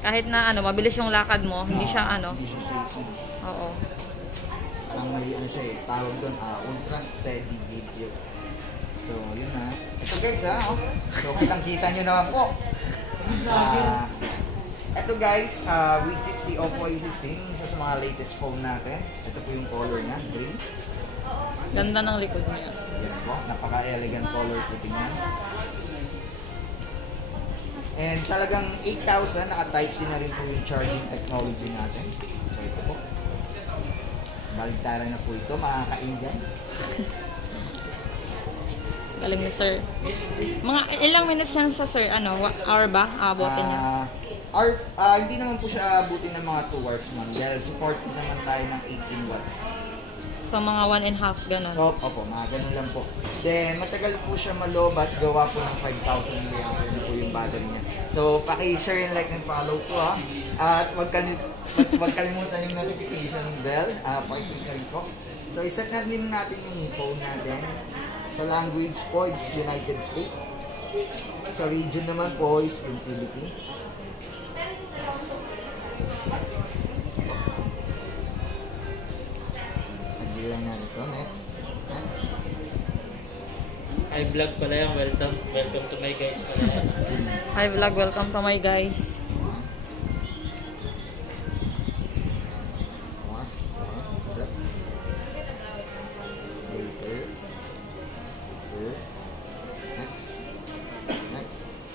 Kahit na ano, mabilis yung lakad mo, hindi siya ano. Hindi siya shaky. Oo. Parang may ano siya eh, tawag doon, ultra steady video. So, yun na. Ito guys oh. So, kitang-kita nyo naman po. Ito guys, which is si Oppo A16, isa sa mga latest phone natin. Ito po yung color niya, green. Ganda ng likod niya. Yes po, napaka-elegant color po tingnan. And talagang 8,000, naka-type C na rin po yung charging technology natin. So ito po. Baligtaran na po ito, mga kaigan. Galing ni sir. Mga ilang minutes yan sa sir? Ano, hour ba? Abutin niya. Hindi naman po siya abutin ng mga 2 hours man. Dahil supported naman tayo ng 18 watts. So, mga 1.5 ganun. Opo, mga ganun lang po. Then, matagal po siya malobat. Gawa po ng 5,000 mAh po yung battery niya. So, paki-share and like and follow po ha. At wag kalimutan yung notification bell. Paki-click na rin po. So, iset na din natin yung phone natin. Sa language po, is United States. Sa region naman po is in Philippines. Nagbilang na ito. Next. Hi vlog pala yan. Welcome to my guys pala yan. Hi vlog, welcome to my guys.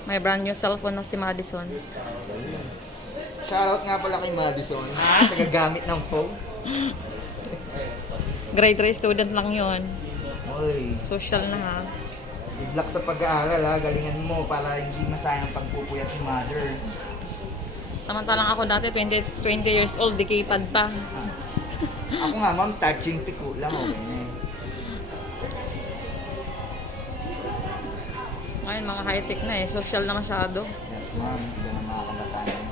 May brand new cellphone na si Madison. Shoutout nga pala kay Madison sa gagamit ng phone. Grade 3 student lang yon. Oy, Social na ha. good luck sa pag-aaral ha. Galingan mo para hindi masayang pagpupuyat ni mother. Samantalang ako dati 20 years old, di keypad pa. Ako nga ma'am, touching pico lang. Okay na eh. Ngayon mga high-tech na eh. Social na masyado. Yes ma'am, iba na mga kabataan.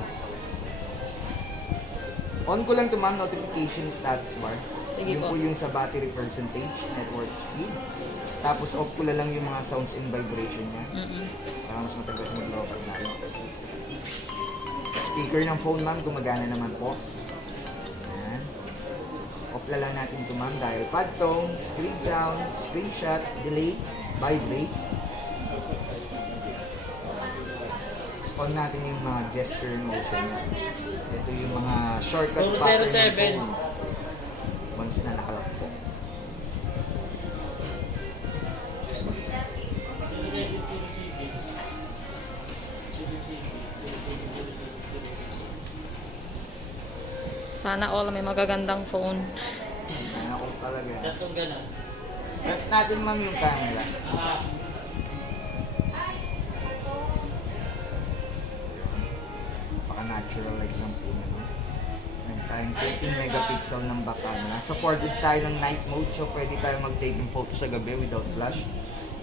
On ko lang to ma'am, notification status bar. Sige Yun po. po yung sa battery percentage, network speed. Tapos off ko lang yung mga sounds and vibration niya. Para mas matagal siya mag-lobat natin. Speaker ng phone ma'am, gumagana naman po. Ayan. Off lang natin ito ma'am dahil pad tone, screen sound, screenshot, delay, vibrate. On natin yung mga gesture and motion niya. Ito yung mga shortcut pattern ng 207. phone. Once na nakalock po. Sana all may magagandang phone. Sana ko talaga. Tatlong gano'n. Test natin ma'am yung camera. Paka-natural light lang po na. Meron tayong 13 megapixel ng back camera. Supported tayo ng night mode, so pwede tayo mag-take yung photo sa gabi without flash.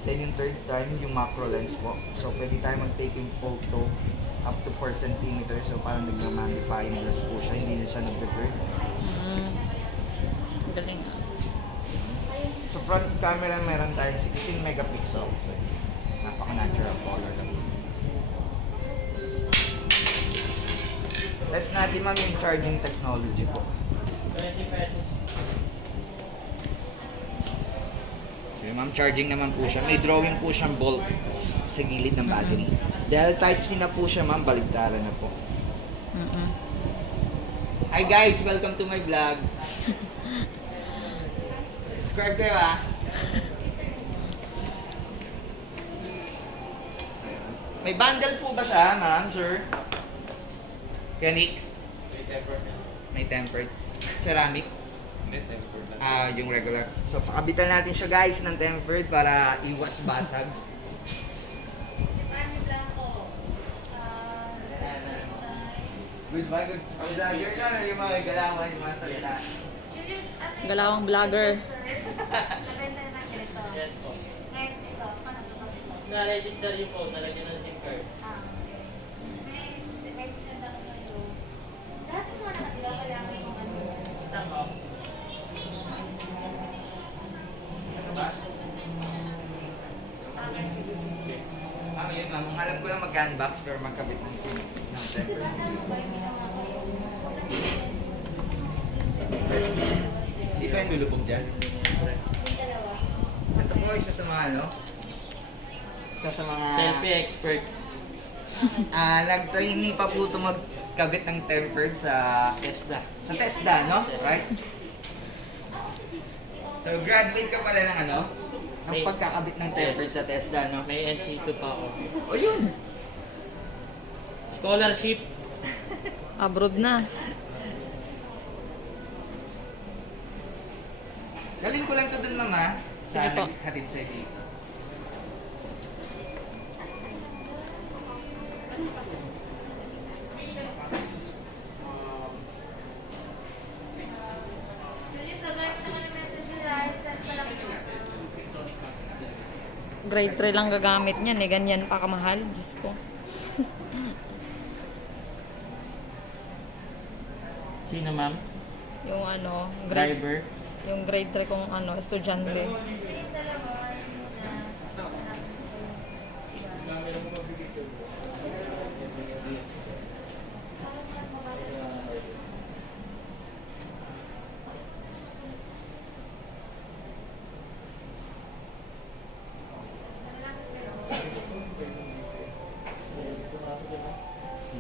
Then yung third time, yung macro lens po. So pwede tayo mag-take yung photo up to 4 cm. So parang nag-magnifying glass po siya, hindi na siya nag-blur. Galing. Sa front camera, meron tayong 16 megapixel. So, napaka-natural color lang. Test natin ma'am yung charging technology po. 20 pesos. Okay, ma'am, charging naman po siya. May drawing po siyang bolt sa gilid ng battery. Dahil Type-C na po siya ma'am, baligtaran na po. Hi guys! Welcome to my vlog. Subscribe kayo ah. May bundle po ba siya ma'am, sir? Kenix? May tempered. Ceramic? Yung regular. So, pakabitan natin siya guys ng tempered para iwas basag. Goodbye, good. Ang vlogger ka na yung mga galawan, yung mga salita. Galawang vlogger. Yes po. Na-register yung phone, nalagyan ng SIM card. Stop off. Ano ba? Mami, yun ma'am. Kung alam ko lang mag-unbox pero magkabit ng temper. Hindi pa yung lulubog dyan. Ito po isa sa mga ano? Isa sa mga... Selfie expert. Nag-training pa po ito magkabit ng tempered sa Tesla, no? Right? So, graduate ka pala ng ano? Ng pagkakabit ng tempered sa Tesla, no? May NC2 pa ako. O yun! Scholarship. Abroad na. Galing ko lang to dun, mama. Sa Sige po. hatid sa dito. Grade 3 lang gagamit niyan eh. Ganyan pa kamahal. Diyos ko. Sino ma'am? Yung ano, grade, Driver. yung grade 3 kong ano, estudyante.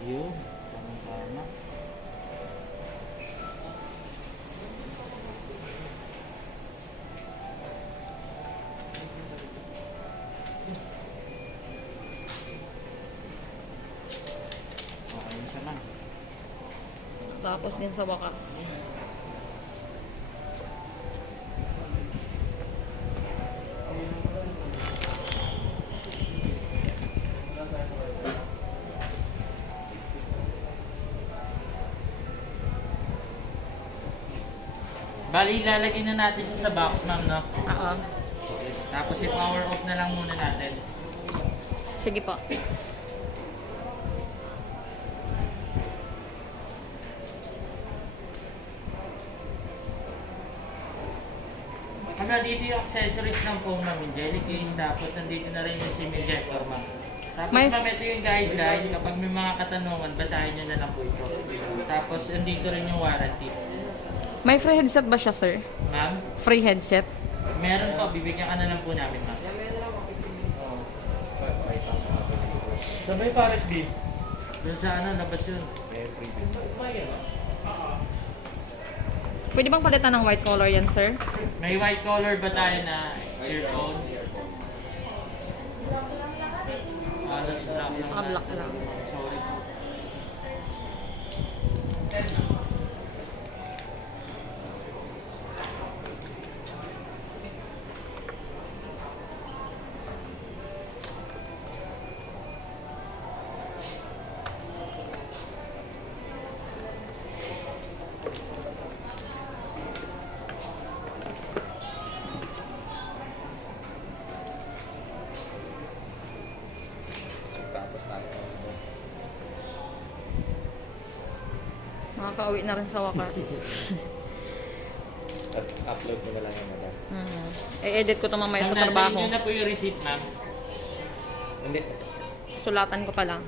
Yun. Tama-tama. Okay na siya ma'am. Tapos din sa wakas. Bali, ilalagay na natin siya sa box ma'am, no? Oo. Tapos i-power off na lang muna natin. Sige po. Hanggang dito yung accessories ng phone ma'am, yung jelly case, tapos nandito na rin yung SIM ejector ma'am. Tapos May- ma'am, ito yung guideline, kapag may mga katanungan, basahin nyo na lang po ito. Tapos nandito rin yung warranty. May free headset ba siya, sir? Ma'am, Free headset? meron po, bibigyan ka na lang po namin ma'am. Sabay Paris B. Doon sa ano, labas yun. Pwede bang palitan ng white color yan, sir? May white color ba tayo na earphone? Halos black lang. Black lang. Sorry. Makakauwi na rin sa wakas. Upload mo na lang yung madam. I-edit ko to mamaya sa Ma'am, nasa trabaho. inyo na po yung receipt ma'am. Hindi. Sulatan ko pa lang.